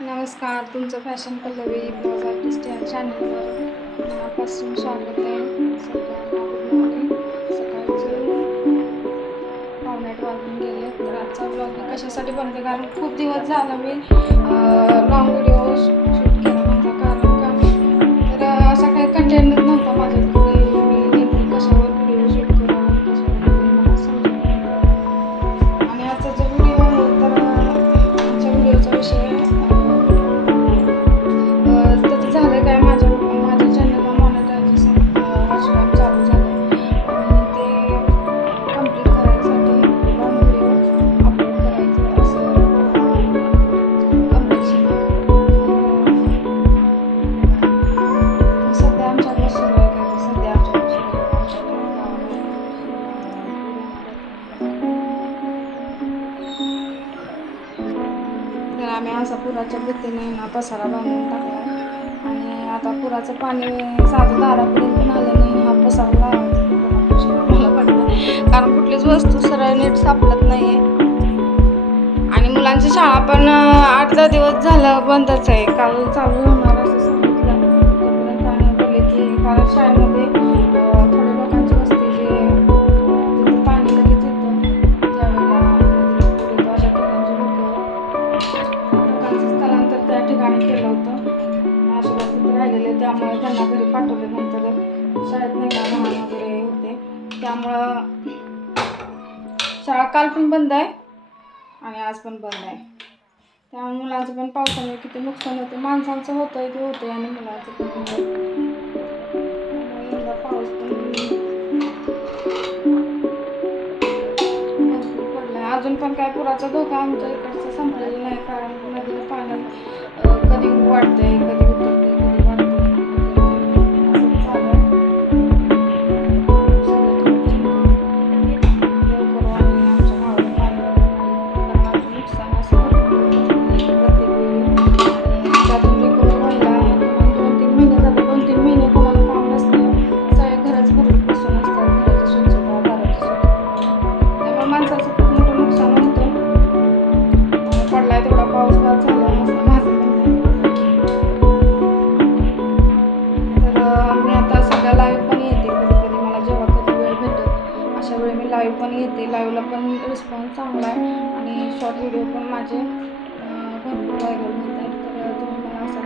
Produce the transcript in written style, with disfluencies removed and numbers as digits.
नमस्कार, तुमचं fashion Pallavi blouse artist या चॅनलवर मनापासून स्वागत आहे. सगळ्यांना गुड मॉर्निंग. सकाळचे 7:45 वाजून गेले. तर आजचा ब्लॉग मी कशासाठी बनवते, कारण खूप दिवस झाला मी लॉंग व्हिडिओ शूट केला नव्हता. कारण का तर असा काही कंटेंटच नव्हता माझ्याकडे. मी नेमकी कशावर व्हिडिओ शूट करावं, कशावर मला समजत नव्हतं. आणि आजचा जो व्हिडिओ आहे तर आजच्या व्हिडिओचा विषय झालं काय, माझ्या चॅनलला मॉनिटायझेशन वॉच टाईम चालू झालं आणि ते कंप्लीट करायसाठी लॉंग व्हिडिओ अपलोड करायचं असं कंपल्शन सध्या आमच्याकडे सुरू आहे. काय सध्या आमच्याकडे सुरू आहे आमच्या गावामध्ये तर आम्ही असा पुराच्या भीतीने ना पसारा बांधून टाकला आणि आता पुराचं पाणी साधं दारापर्यंत पण आलं नाही. हा पसारा लावायचा मला वाटतं, कारण कुठलीच वस्तू सरळ नीट सापडत नाहीये. आणि मुलांची शाळा पण 8-10 दिवस झालं बंदच आहे. काल चालू होणार असं सांगितलं, तोपर्यंत आणि बोलले की कारण शाळेमध्ये थोड्या लोकांची वस्ती जे तिथे पाणी लगेच येतं ज्यावेळेला नदीला पूर येतो, अशा ठिकाणची लोकांचं स्थलांतर त्या ठिकाणी केलं होतं. तिथे राहिलेले, त्यामुळे त्यांना घरी पाठवले. नंतर शाळेत नाही का वाहन वगैरे होते, त्यामुळं शाळा काल पण बंद आहे आणि आज पण बंद आहे. त्यामुळे मुलांचं पण पावसामुळे किती नुकसान होते. माणसांचं होतंय ते होतंय आणि मुलांचं पण होतंय. त्यामुळे यंदा पाऊस पण भरपूर पडलाय. अजून पण काय पुराचा धोका आमच्या इकडचा संपलेला नाही, कारण नदीला पाणी कधी वाढतंय, कधी उतरतंय, कधी वाढतंय, कधी उतरतंय, असंच चालू आहे. सगळे थोडं चिंतेत. देव करू आणि आमच्या गावाला पाणी वगैरे नाही, कारण आमचं नुकसान असं भरपूर होतं प्रत्येक वेळी. आणि त्यातून रिकवर व्हायला किमान 2-3 महिने जातात. 2-3 महिने कोणाला काम नसतं, सगळे घरच भरून बसून असतात. घराची स्वच्छता, दाराची स्वच्छता, त्यामुळे माणसाचं खूप मोठं नुकसान होतं. पडलाय तेवढा पाऊस बाद झाला असं माझं म्हणणं आहे. तर मी आता सध्या लाईव्ह पण येते कधी कधी, मला जेव्हा कधी वेळ भेटेल अशा वेळी मी लाईव्ह पण येते. लाईव्हला पण रिस्पॉन्स चांगला आहे आणि शॉर्ट व्हिडिओ पण माझे भरपूर व्हायरल होत आहेत. तर तुम्ही मला असं